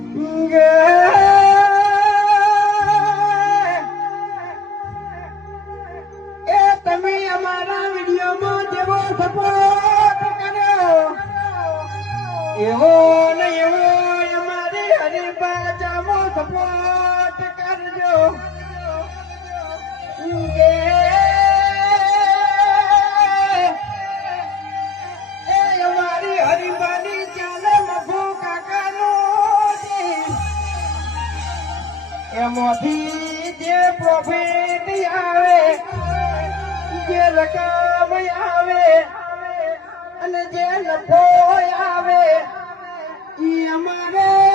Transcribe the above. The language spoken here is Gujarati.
એ તમે અમારા વિડીયોમાં જેવો સપોર્ટ કર્યો એવો ને એવો અમારી હરિભાષામાં સપોર્ટ કરજો. એ અમારી હરિભાની ચાલે મફુ કાકાનું એમાંથી જે પ્રોફિટ આવે, જે રકમ આવે અને જે નફો આવે એ અમારે